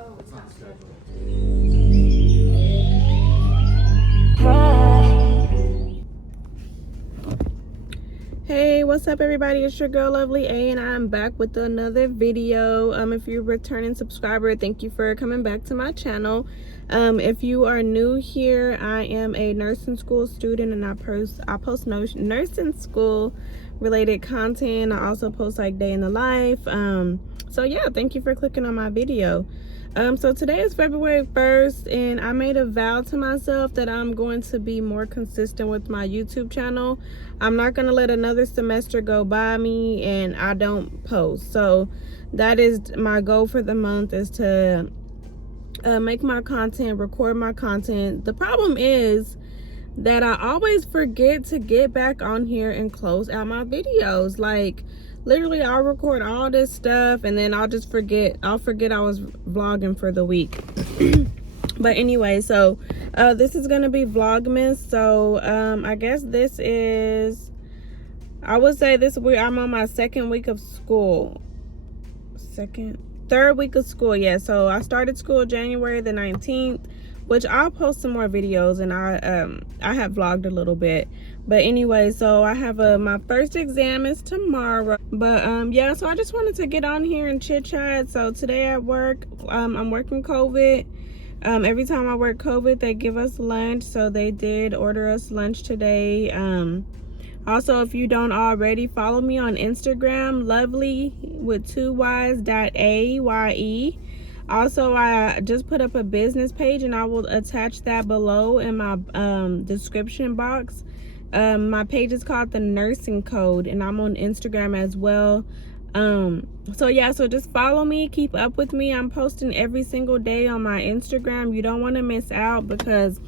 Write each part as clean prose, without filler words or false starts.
Oh, it's not scheduled. Hey, what's up everybody? It's your girl Lovely A and I'm back with another video. If you're a returning subscriber, thank you for coming back to my channel. If you are new here, I am a nursing school student and I post nursing school related content. I also post like day in the life. So yeah, thank you for clicking on my video. So today is February 1st and I made a vow to myself that I'm going to be more consistent with my YouTube channel. I'm not going to let another semester go by me and I don't post. So that is my goal for the month, is to make my content, record my content. The problem is that I always forget to get back on here and close out my videos. Like literally I'll record all this stuff and then I'll forget I was vlogging for the week. But anyway, so this is gonna be Vlogmas. So I guess this is, I would say this week I'm on my second week of school. Third week of school, yeah. So I started school January the 19th, which I'll post some more videos, and I have vlogged a little bit. But anyway, so I have my first exam is tomorrow. But yeah, so I just wanted to get on here and chit chat. So today at work, I'm working COVID. Every time I work COVID, they give us lunch. So they did order us lunch today. Also, if you don't already, follow me on Instagram, lovely with 2 Y's.AYE. Also, I just put up a business page and I will attach that below in my description box. My page is called The Nursing Code and I'm on Instagram as well. So yeah, so just follow me, keep up with me. I'm posting every single day on my Instagram. You don't want to miss out, because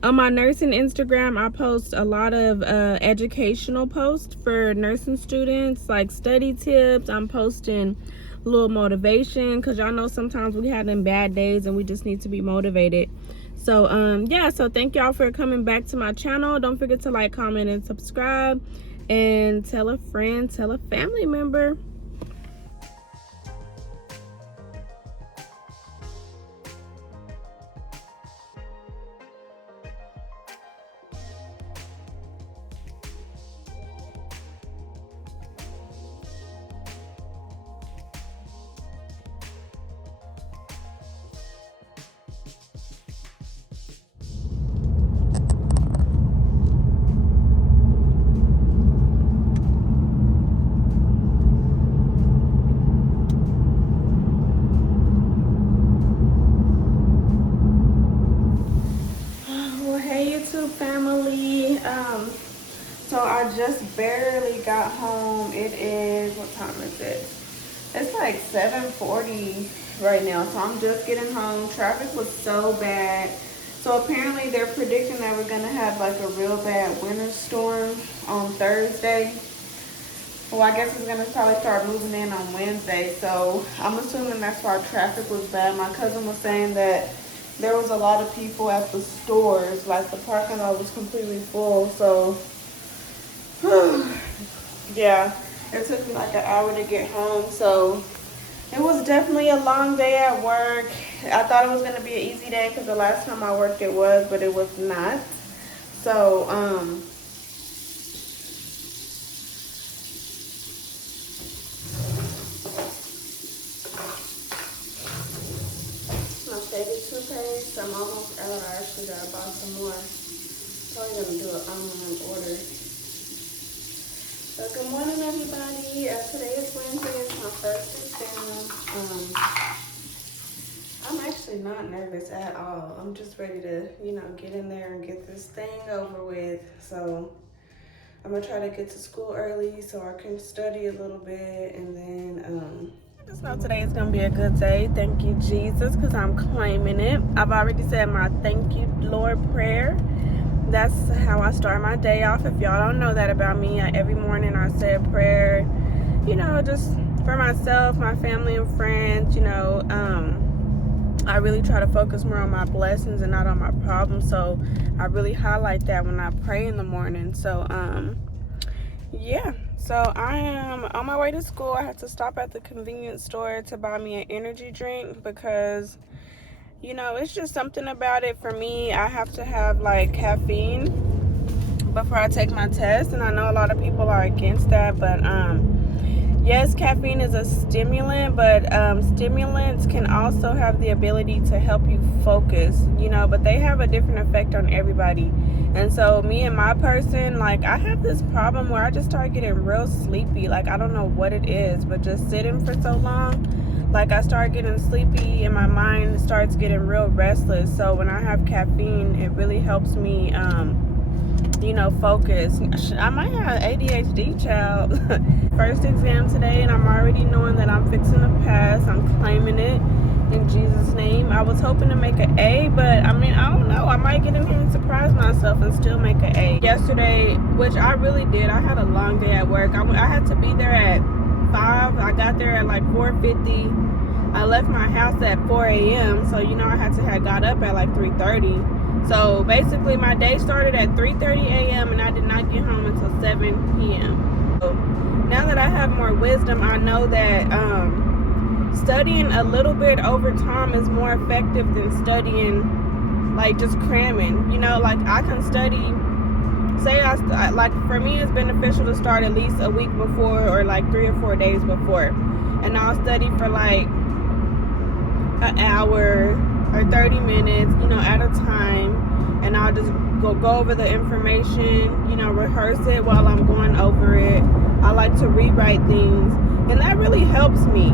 on my nursing Instagram, I post a lot of educational posts for nursing students, like study tips. I'm posting a little motivation, because y'all know sometimes we have them bad days and we just need to be motivated. So yeah, so thank y'all for coming back to my channel. Don't forget to like, comment, and subscribe, and tell a friend, tell a family member. Family, so I just barely got home. It is, what time is it? It's like 7:40 right now, so I'm just getting home. Traffic was so bad. So apparently they're predicting that we're gonna have like a real bad winter storm on Thursday. Well, I guess it's gonna probably start moving in on Wednesday, so I'm assuming that's why traffic was bad. My cousin was saying that there was a lot of people at the stores, like the parking lot was completely full. So yeah, it took me like an hour to get home. So it was definitely a long day at work. I thought it was gonna be an easy day because the last time I worked it was, but it was not. So my favorite toothpaste. I'm almost out. I actually gotta buy some more. Probably gonna do an online order. So good morning, everybody. Today is Wednesday. It's my first exam. I'm actually not nervous at all. I'm just ready to, get in there and get this thing over with. So I'm gonna try to get to school early so I can study a little bit, and then I just know today is gonna be a good day. Thank you, Jesus, because I'm claiming it. I've already said my thank you, Lord prayer. That's how I start my day off. If y'all don't know that about me, every morning I say a prayer, just for myself, my family, and friends. I really try to focus more on my blessings and not on my problems. So I really highlight that when I pray in the morning. So yeah, So I am on my way to school. I had to stop at the convenience store to buy me an energy drink because, you know, it's just something about it for me. I have to have like caffeine before I take my test, and I know a lot of people are against that, but yes, caffeine is a stimulant, but stimulants can also have the ability to help you focus, you know, but they have a different effect on everybody. And so me and my person, like, I have this problem where I just start getting real sleepy. Like, I don't know what it is, but just sitting for so long, like, I start getting sleepy and my mind starts getting real restless. So when I have caffeine, it really helps me you know, focus. I might have ADHD, child. First exam today, and I'm already knowing that I'm fixing to pass. I'm claiming it in Jesus' name. I was hoping to make an A, but I mean, I don't know. I might get in here and surprise myself and still make an A. Yesterday, which I really did, I had a long day at work. I had to be there at 5. I got there at like 4:50. I left my house at 4 a.m. So, you know, I had to have got up at like 3:30. So basically my day started at 3:30 a.m. and I did not get home until 7 p.m. So now that I have more wisdom, I know that studying a little bit over time is more effective than studying like just cramming. You know, like I can study, say like for me it's beneficial to start at least a week before or like 3 or 4 days before, and I'll study for like an hour or 30 minutes, you know, at a time, and I'll just go over the information, you know, rehearse it while I'm going over it. I like to rewrite things, and that really helps me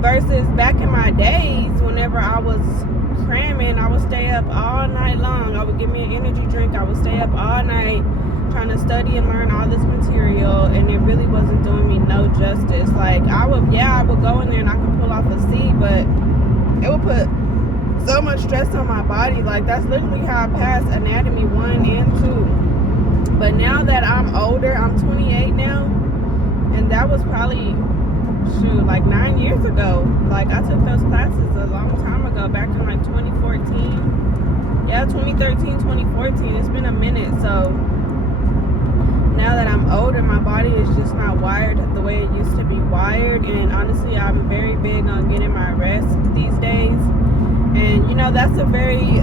versus back in my days whenever I was cramming, I would stay up all night long. I would get me an energy drink, I would stay up all night trying to study and learn all this material, and it really wasn't doing me no justice. Like I would go in there and I could pull off a C, but it would put so much stress on my body. Like that's literally how I passed anatomy 1 and 2. But now that I'm older, I'm 28 now, and that was probably like 9 years ago. Like I took those classes a long time ago, back in like 2014. Yeah, 2013, 2014. It's been a minute. So now that I'm older, my body is just not wired the way it used to be wired, and honestly I'm very big on getting my rest these days. And you know, that's a very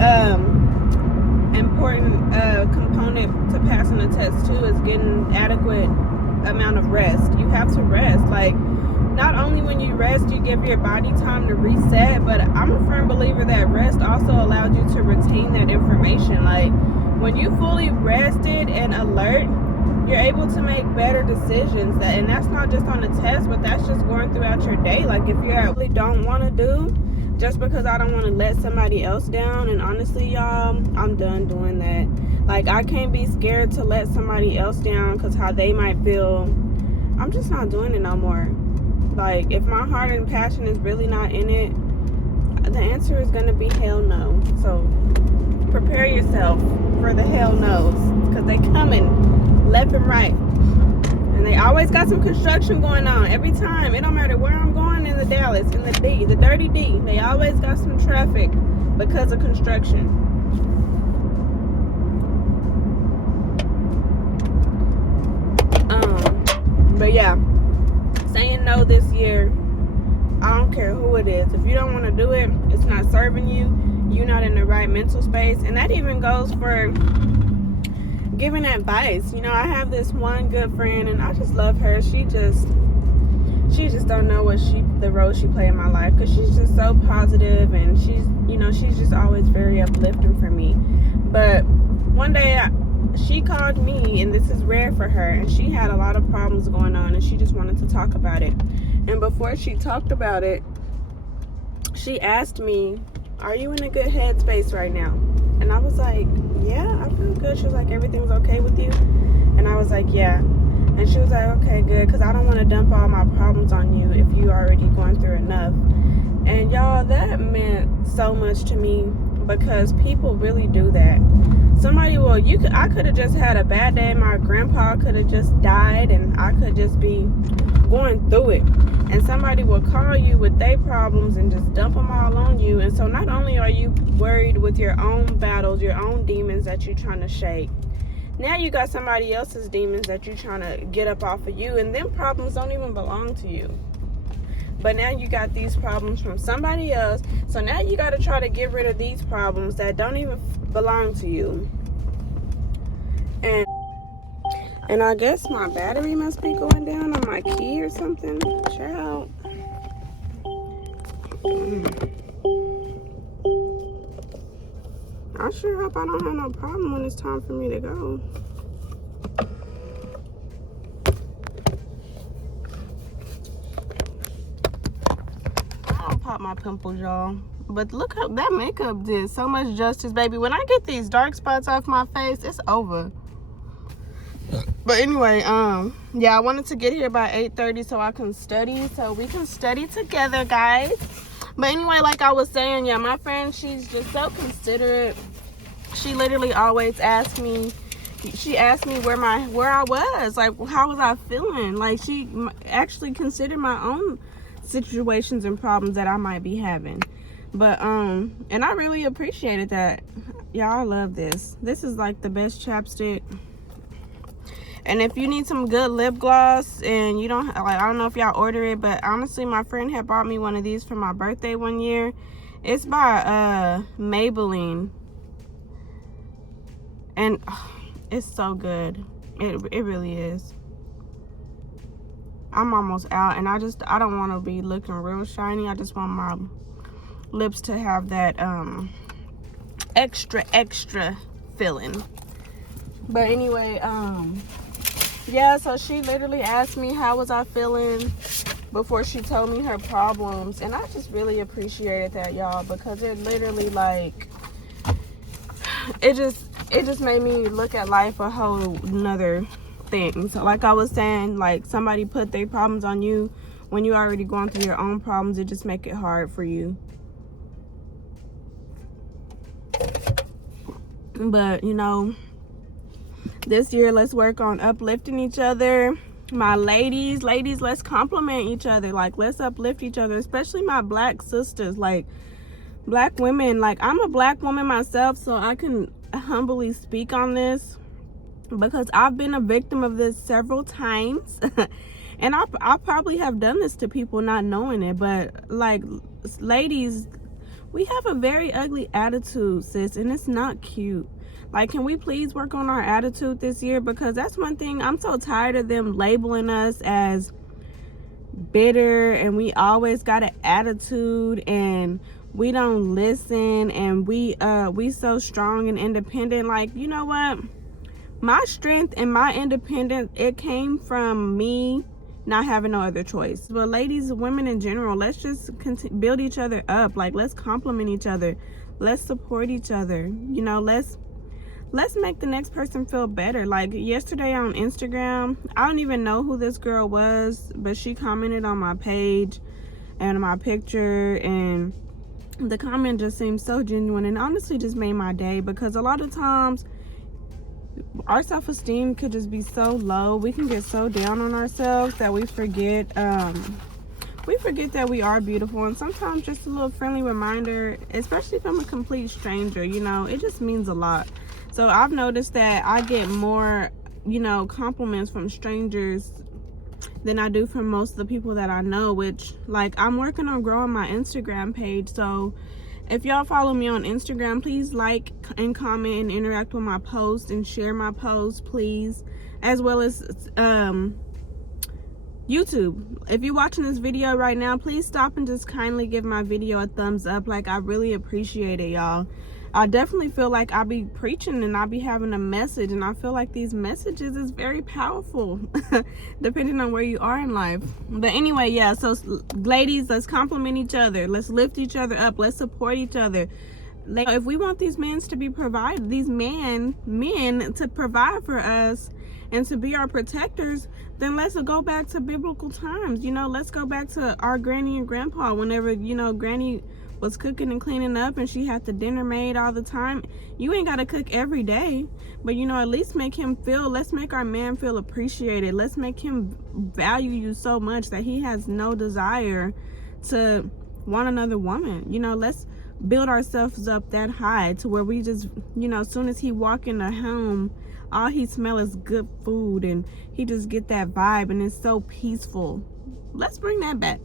important component to passing a test too, is getting adequate amount of rest. You have to rest. Like not only when you rest you give your body time to reset, but I'm a firm believer that rest also allows you to retain that information. Like when you fully rested and alert, you're able to make better decisions. And that's not just on the test, but that's just going throughout your day. Like if you really don't want to do, just because I don't want to let somebody else down, and honestly y'all, I'm done doing that. Like I can't be scared to let somebody else down because how they might feel. I'm just not doing it no more. Like if my heart and passion is really not in it, the answer is going to be hell no. So prepare yourself for the hell no's, because they coming left and right, and they always got some construction going on every time. It don't matter where I'm going in the Dallas, in the dirty D, they always got some traffic because of construction. But yeah, saying no this year, I don't care who it is. If you don't want to do it, it's not serving you, you're not in the right mental space. And that even goes for giving advice. You know, I have this one good friend, and I just love her. She just don't know the role she played in my life, because she's just so positive, and she's just always very uplifting for me. But one day she called me, and this is rare for her, and she had a lot of problems going on, and she just wanted to talk about it. And before she talked about it, she asked me, are you in a good headspace right now? And I was like, yeah, I feel good. She was like, everything's okay with you? And I was like, yeah. And she was like, okay, good, because I don't want to dump all my problems on you if you already going through enough. And y'all, that meant so much to me, because people really do that. Somebody I could have just had a bad day. My grandpa could have just died, and I could just be going through it. And somebody will call you with their problems and just dump them all on you. And so not only are you worried with your own battles, your own demons that you're trying to shake, Now you got somebody else's demons that you're trying to get up off of you, and them problems don't even belong to you. But now you got these problems from somebody else. So now you got to try to get rid of these problems that don't even belong to you. And I guess my battery must be going down on my key or something. Child. I sure hope I don't have no problem when it's time for me to go. I don't pop my pimples, y'all. But look how that makeup did so much justice, baby. When I get these dark spots off my face, it's over. But anyway, yeah, I wanted to get here by 8:30 so I can study, so we can study together, guys. But anyway, like I was saying, yeah, my friend, she's just so considerate. She literally always asks me, she asked me where I was, like, how was I feeling? Like, she actually considered my own situations and problems that I might be having. But and I really appreciated that. Y'all, I love this. This is like the best chapstick. And if you need some good lip gloss and you don't, like, I don't know if y'all order it, but honestly, my friend had bought me one of these for my birthday one year. It's by Maybelline. And it's so good. It really is. I'm almost out, and I don't want to be looking real shiny. I just want my lips to have that extra filling. But anyway, yeah, so she literally asked me how was I feeling before she told me her problems, and I just really appreciated that, y'all, because it literally, like, it just made me look at life a whole nother thing. So like I was saying, like, somebody put their problems on you when you already going through your own problems. It just make it hard for you. But you know, this year, let's work on uplifting each other. My ladies, let's compliment each other. Like, let's uplift each other, especially my black sisters, like black women. Like, I'm a black woman myself, so I can humbly speak on this because I've been a victim of this several times. And I probably have done this to people not knowing it. But like, ladies, we have a very ugly attitude, sis, and it's not cute. Like, can we please work on our attitude this year? Because that's one thing, I'm so tired of them labeling us as bitter, and we always got an attitude, and we don't listen, and we so strong and independent. Like, you know what? My strength and my independence, it came from me not having no other choice. But ladies, women in general, let's just build each other up. Like, let's compliment each other. Let's support each other. You know, let's make the next person feel better. Like, yesterday on Instagram, I don't even know who this girl was, but she commented on my page and my picture, and the comment just seemed so genuine and honestly just made my day, because a lot of times our self-esteem could just be so low. We can get so down on ourselves that we forget that we are beautiful. And sometimes just a little friendly reminder, especially from a complete stranger, you know, it just means a lot. So I've noticed that I get more, you know, compliments from strangers than I do from most of the people that I know, which, like, I'm working on growing my Instagram page. So if y'all follow me on Instagram, please like and comment and interact with my posts and share my posts, please. As well as YouTube. If you're watching this video right now, please stop and just kindly give my video a thumbs up. Like, I really appreciate it, y'all. I definitely feel like I be preaching and I be having a message, and I feel like these messages is very powerful depending on where you are in life. But anyway, yeah, so ladies, let's compliment each other. Let's lift each other up. Let's support each other. Like, if we want these men to be men to provide for us and to be our protectors, then let's go back to biblical times. You know, let's go back to our granny and grandpa, whenever, you know, granny was cooking and cleaning up and she had the dinner made all the time. You ain't got to cook every day, but, you know, at least let's make our man feel appreciated. Let's make him value you so much that he has no desire to want another woman. You know, let's build ourselves up that high to where we just, you know, as soon as he walk in the home, all he smell is good food, and he just get that vibe, and it's so peaceful. Let's bring that back.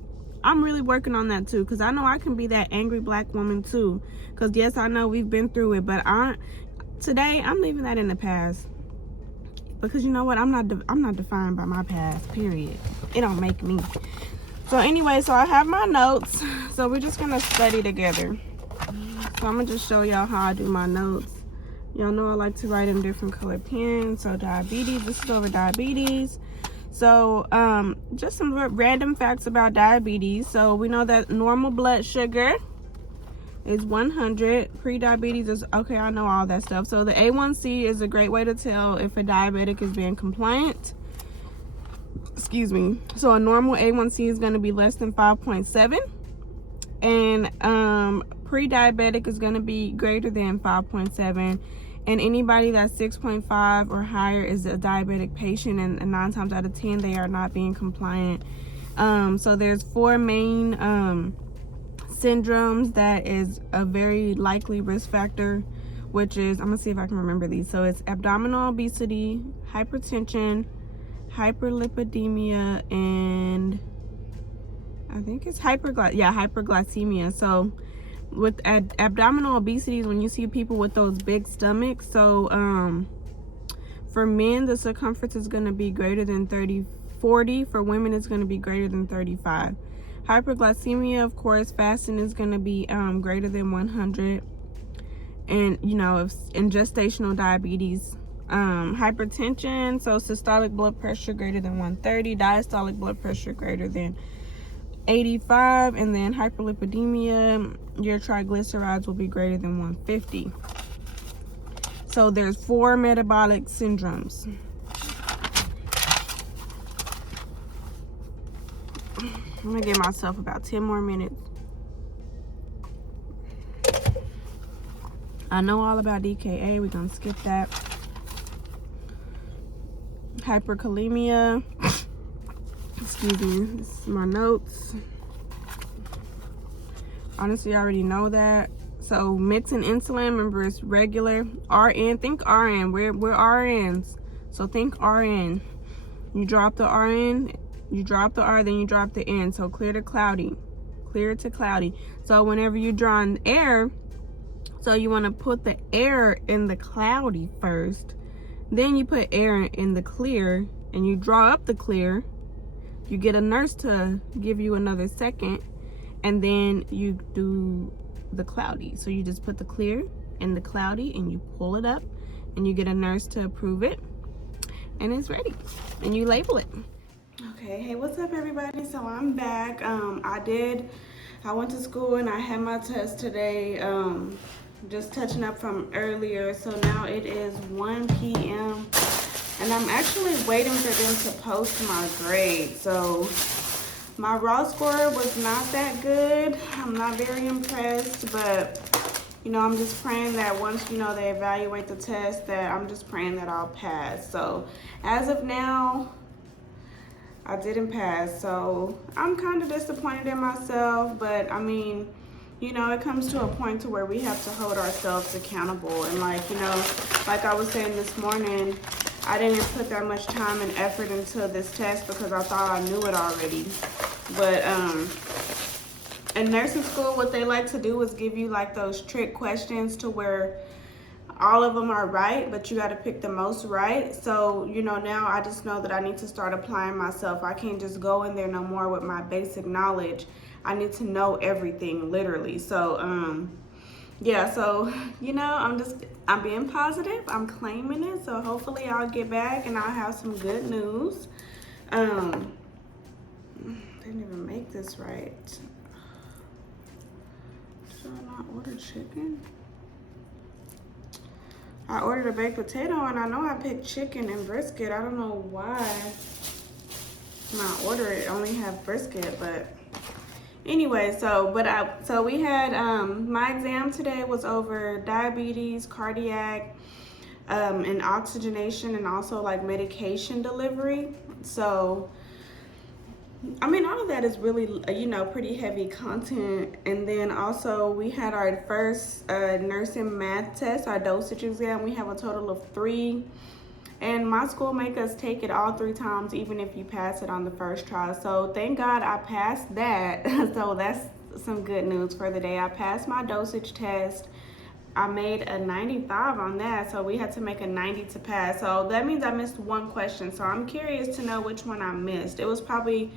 I'm really working on that too, because I know I can be that angry black woman too. Because yes, I know we've been through it, but today I'm leaving that in the past. Because you know what, I'm not defined by my past, period. It don't make me. So anyway, so I have my notes, so we're just gonna study together. So I'm gonna just show y'all how I do my notes. Y'all know I like to write in different colored pens. So diabetes, this is over diabetes. So just some random facts about diabetes. So we know that normal blood sugar is 100. Pre-diabetes is, okay, I know all that stuff. So the A1C is a great way to tell if a diabetic is being compliant. Excuse me. So a normal A1C is going to be less than 5.7, and pre-diabetic is going to be greater than 5.7, and anybody that's 6.5 or higher is a diabetic patient, and 9 times out of 10 they are not being compliant. So there's 4 main syndromes that is a very likely risk factor, which is, I'm gonna see if I can remember these. So it's abdominal obesity, hypertension, hyperlipidemia, and I think it's hyperglycemia. So with abdominal obesity is when you see people with those big stomachs. So for men, the circumference is going to be greater than 40. For women, it's going to be greater than 35. Hyperglycemia, of course, fasting is going to be greater than 100. And you know, if in gestational diabetes, hypertension, so systolic blood pressure greater than 130, diastolic blood pressure greater than 85, and then hyperlipidemia, your triglycerides will be greater than 150. So there's 4 metabolic syndromes. I'm gonna give myself about 10 more minutes. I know all about DKA, we're gonna skip that. Hyperkalemia, excuse me, this is my notes. Honestly, I already know that. So mixing insulin, remember it's regular. RN, think RN, we're RNs. So think RN. You drop the RN, you drop the R, then you drop the N. So clear to cloudy, clear to cloudy. So whenever you're drawing air, so you want to put the air in the cloudy first, then you put air in the clear, and you draw up the clear. You get a nurse to give you another second, and then you do the cloudy. So you just put the clear in the cloudy, and you pull it up, and you get a nurse to approve it, and it's ready, and you label it. Okay, hey, what's up everybody? So I'm back. I went to school and I had my test today, just touching up from earlier. So now it is 1 p.m. and I'm actually waiting for them to post my grade. So my raw score was not that good. I'm not very impressed, but you know, I'm just praying that once, you know, they evaluate the test, that I'm just praying that I'll pass. So as of now, I didn't pass, so I'm kind of disappointed in myself, but I mean, you know, it comes to a point to where we have to hold ourselves accountable. And like, you know, like I was saying this morning, I didn't put that much time and effort into this test because I thought I knew it already. But in nursing school, what they like to do is give you like those trick questions to where all of them are right, but you got to pick the most right. So, you know, now I just know that I need to start applying myself. I can't just go in there no more with my basic knowledge. I need to know everything, literally. So, yeah, so, you know, I'm being positive. I'm claiming it. So hopefully I'll get back and I'll have some good news. Didn't even make this right. Did I not order chicken? I ordered a baked potato and I know I picked chicken and brisket. I don't know why my order it only have brisket, but anyway, so we had my exam today was over diabetes, cardiac, and oxygenation, and also like medication delivery. So I mean, all of that is really, you know, pretty heavy content. And then also we had our first nursing math test, our dosage exam. We have a total of 3 And my school make us take it all 3 times, even if you pass it on the first try. So thank God I passed that. So that's some good news for the day. I passed my dosage test. I made a 95 on that, so we had to make a 90 to pass. So that means I missed one question. So I'm curious to know which one I missed. It was probably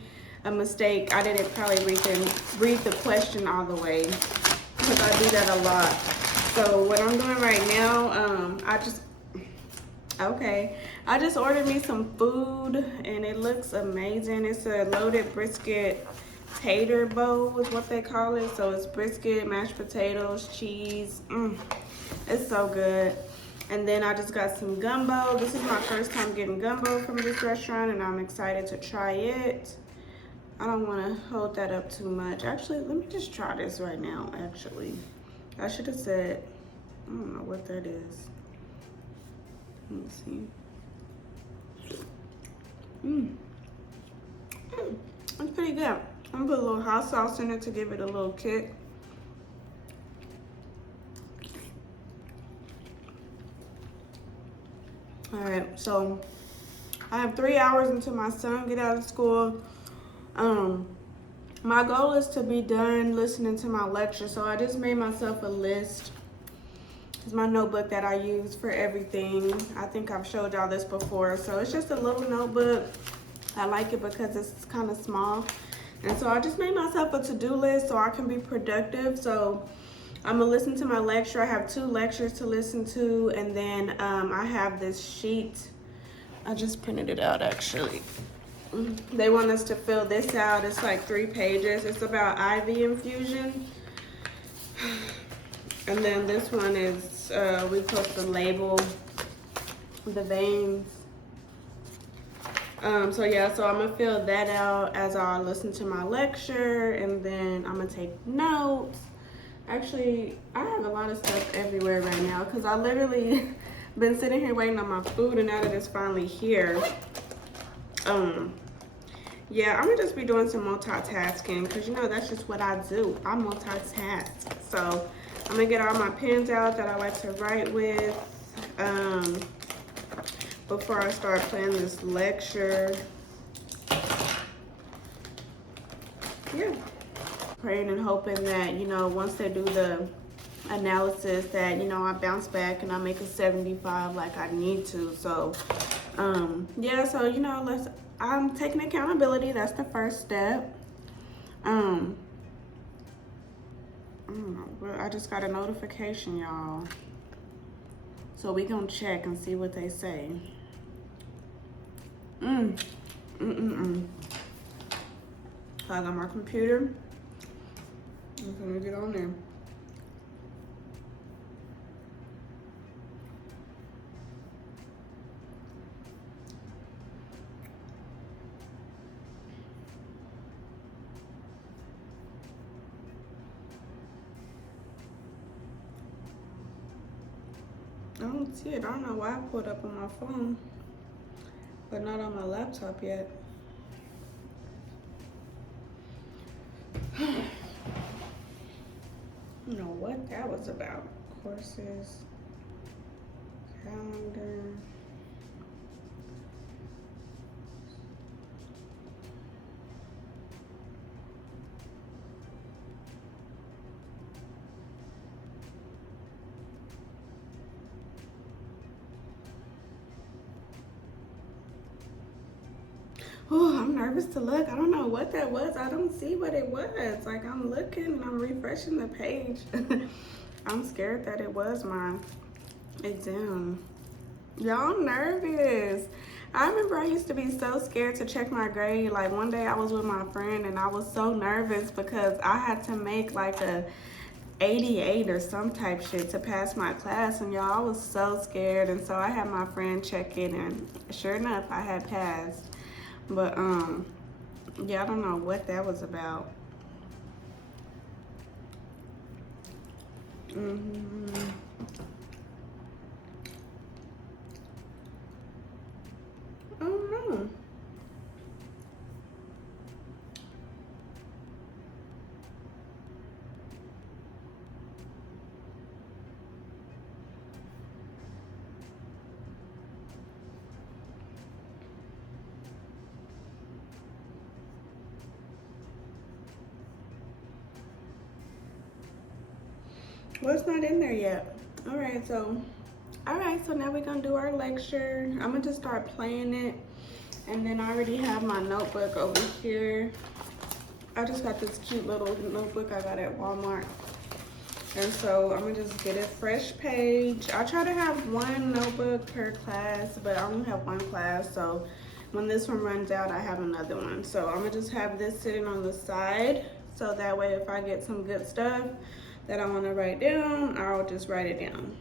a mistake. I didn't probably read the question all the way, because I do that a lot. So what I'm doing right now, I just ordered me some food, and it looks amazing. It's a loaded brisket tater bowl is what they call it. So it's brisket, mashed potatoes, cheese. It's so good. And then I just got some gumbo. This is my first time getting gumbo from this restaurant, and I'm excited to try it. I don't want to hold that up too much. Actually, let me just try this right now, actually. I should have said, I don't know what that is. Let me see. It's pretty good. I'm gonna put a little hot sauce in it to give it a little kick. All right, so I have 3 hours until my son get out of school. My goal is to be done listening to my lecture, so I just made myself a list. It's my notebook that I use for everything. I think I've showed y'all this before. So it's just a little notebook. I like it because it's kind of small. And so I just made myself a to-do list so I can be productive. So I'm gonna listen to my lecture. I have 2 lectures to listen to, and then I have this sheet. I just printed it out actually. They want us to fill this out. It's like 3 pages. It's about IV infusion. And then this one is, we're supposed to label the veins. So yeah, so I'm gonna fill that out as I listen to my lecture, and then I'm gonna take notes. Actually, I have a lot of stuff everywhere right now because I literally been sitting here waiting on my food, and now that it's finally here, yeah, I'm gonna just be doing some multitasking because you know that's just what I do. I multitask. So I'm gonna get all my pens out that I like to write with before I start planning this lecture. Yeah. Praying and hoping that, you know, once they do the analysis that, you know, I bounce back and I make a 75 like I need to. So, yeah, so, you know, I'm taking accountability. That's the first step. I don't know, but I just got a notification, y'all. So we gonna check and see what they say. So I got my computer. I'm gonna get on there. I don't see it. I don't know why I pulled up on my phone, but not on my laptop yet. I don't know what that was about. Courses, calendar. Oh, I'm nervous to look. I don't know what that was. I don't see what it was. Like, I'm looking and I'm refreshing the page. I'm scared that it was my exam. Y'all, I'm nervous. I remember I used to be so scared to check my grade. Like, one day I was with my friend and I was so nervous because I had to make like a 88 or some type shit to pass my class, and y'all, I was so scared. And so I had my friend check it, and sure enough, I had passed. But yeah, I don't know what that was about. Oh no. Well, it's not in there yet. All right, so now we're gonna do our lecture. I'm gonna just start playing it, and then I already have my notebook over here. I just got this cute little notebook I got at Walmart. And so I'm gonna just get a fresh page. I try to have one notebook per class, but I only have one class. So when this one runs out, I have another one. So I'm gonna just have this sitting on the side. So that way, if I get some good stuff that I wanna write down, I'll just write it down.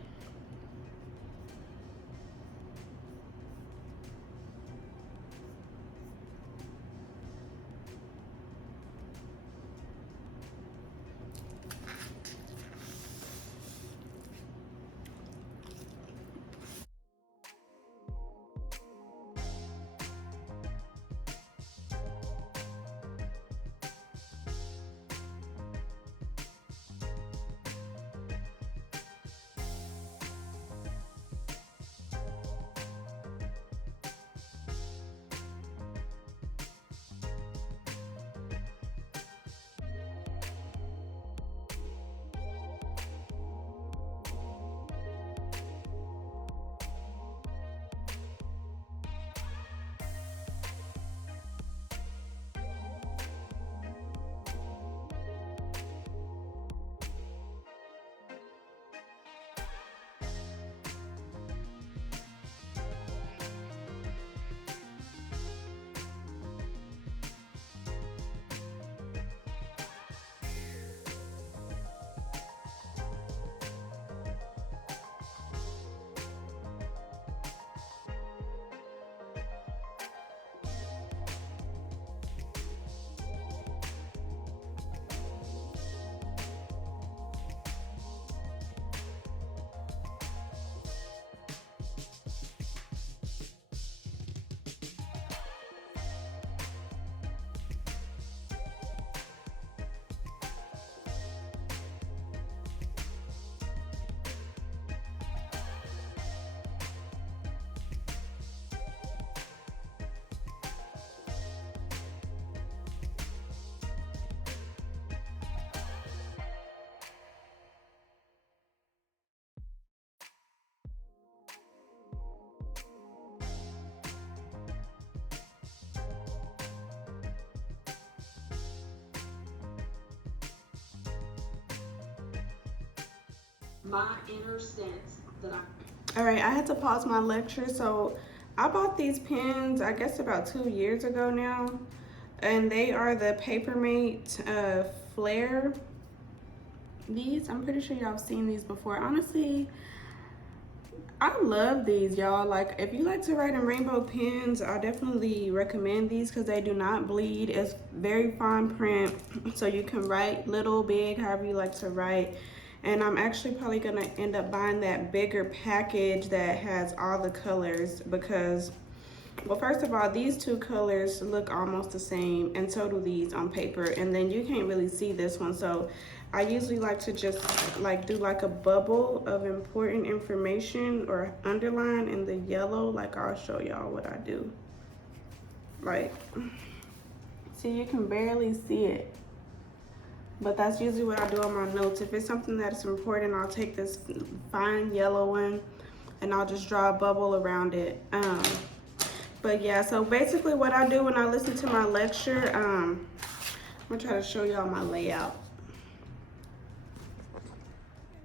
My inner sense that All right, I had to pause my lecture. So I bought these pens, I guess about 2 years ago now. And they are the Papermate Flare. These, I'm pretty sure y'all have seen these before. Honestly, I love these, y'all. Like, if you like to write in rainbow pens, I definitely recommend these because they do not bleed. It's very fine print, so you can write little, big, however you like to write. And I'm actually probably gonna end up buying that bigger package that has all the colors because, well, first of all, these two colors look almost the same, and so do these on paper. And then you can't really see this one, so I usually like to just like do like a bubble of important information or underline in the yellow. Like, I'll show y'all what I do. Like, see, you can barely see it, but that's usually what I do on my notes. If it's something that's important, I'll take this fine yellow one and I'll just draw a bubble around it. But yeah, so basically what I do when I listen to my lecture, I'm gonna try to show y'all my layout.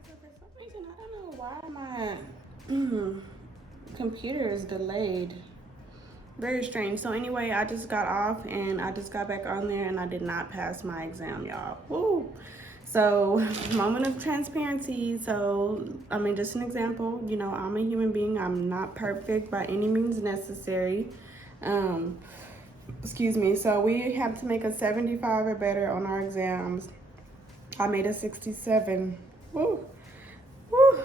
So for some reason, I don't know why my computer is delayed. Very strange. So anyway, I just got off and I just got back on there and I did not pass my exam, y'all. Woo! So, moment of transparency. So, I mean, just an example, you know, I'm a human being. I'm not perfect by any means necessary. Excuse me. So we have to make a 75 or better on our exams. I made a 67. Woo! Woo!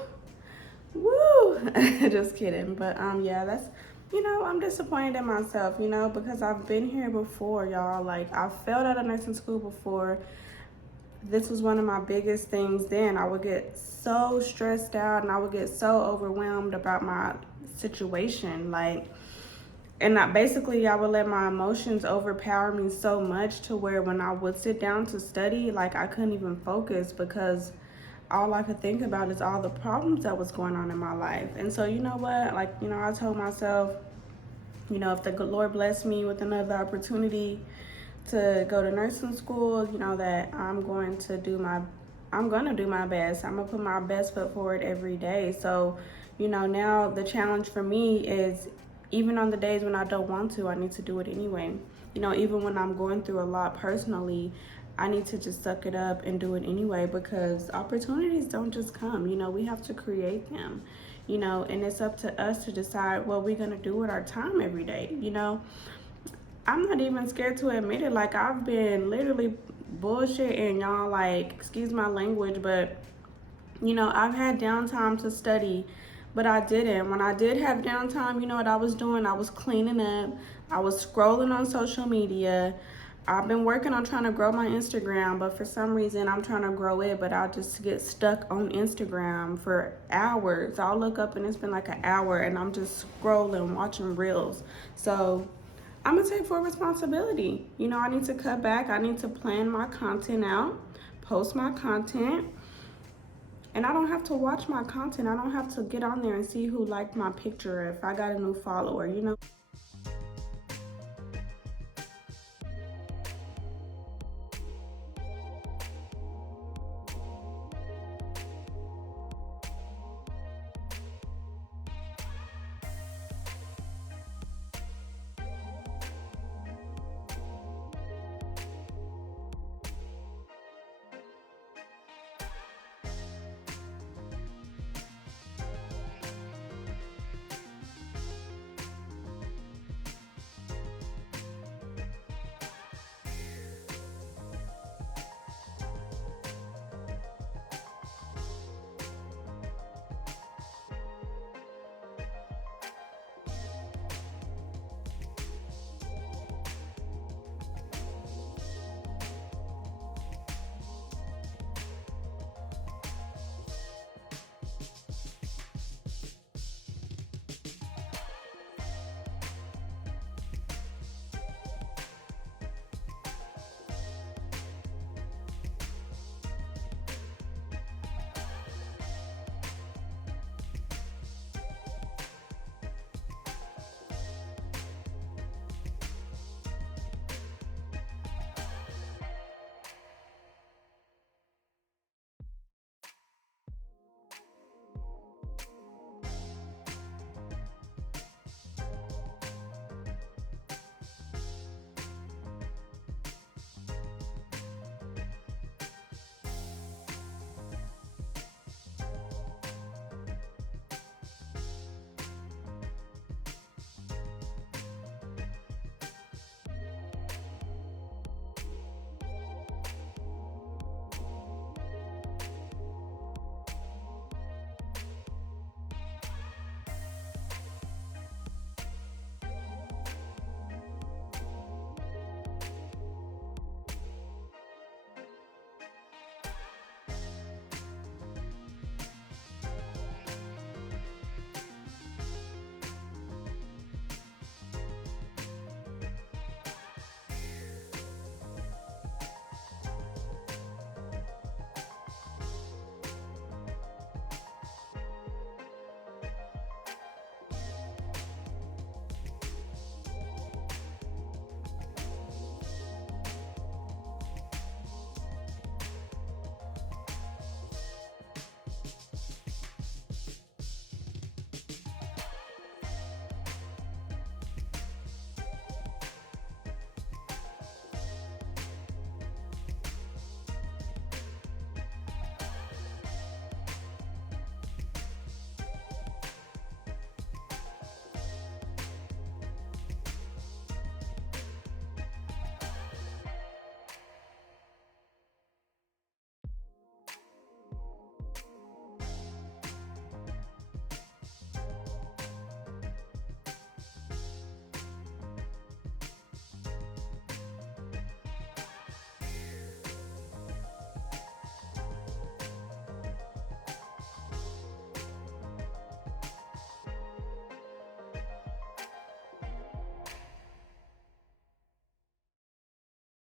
Woo! Just kidding. But yeah, that's, you know, I'm disappointed in myself, you know, because I've been here before, y'all. Like, I failed out of nursing school before. This was one of my biggest things then. I would get so stressed out and I would get so overwhelmed about my situation. Like, and basically I would let my emotions overpower me so much to where when I would sit down to study, like, I couldn't even focus because all I could think about is all the problems that was going on in my life. And so, you know what? Like, you know, I told myself, you know, if the Lord blessed me with another opportunity to go to nursing school, you know, that I'm going to do my best. I'm gonna put my best foot forward every day. So, you know, now the challenge for me is, even on the days when I don't want to, I need to do it anyway. You know, even when I'm going through a lot personally, I need to just suck it up and do it anyway, because opportunities don't just come. You know, we have to create them, you know, and it's up to us to decide what we're going to do with our time every day. You know, I'm not even scared to admit it. Like, I've been literally bullshitting y'all, like, excuse my language, but you know, I've had downtime to study, but I didn't. When I did have downtime, you know what I was doing? I was cleaning up. I was scrolling on social media. I've been working on trying to grow my Instagram, but for some reason I'm trying to grow it, but I just get stuck on Instagram for hours. I'll look up and it's been like an hour and I'm just scrolling, watching reels. So I'm gonna take full responsibility. You know, I need to cut back. I need to plan my content out, post my content, and I don't have to watch my content. I don't have to get on there and see who liked my picture, if I got a new follower, you know.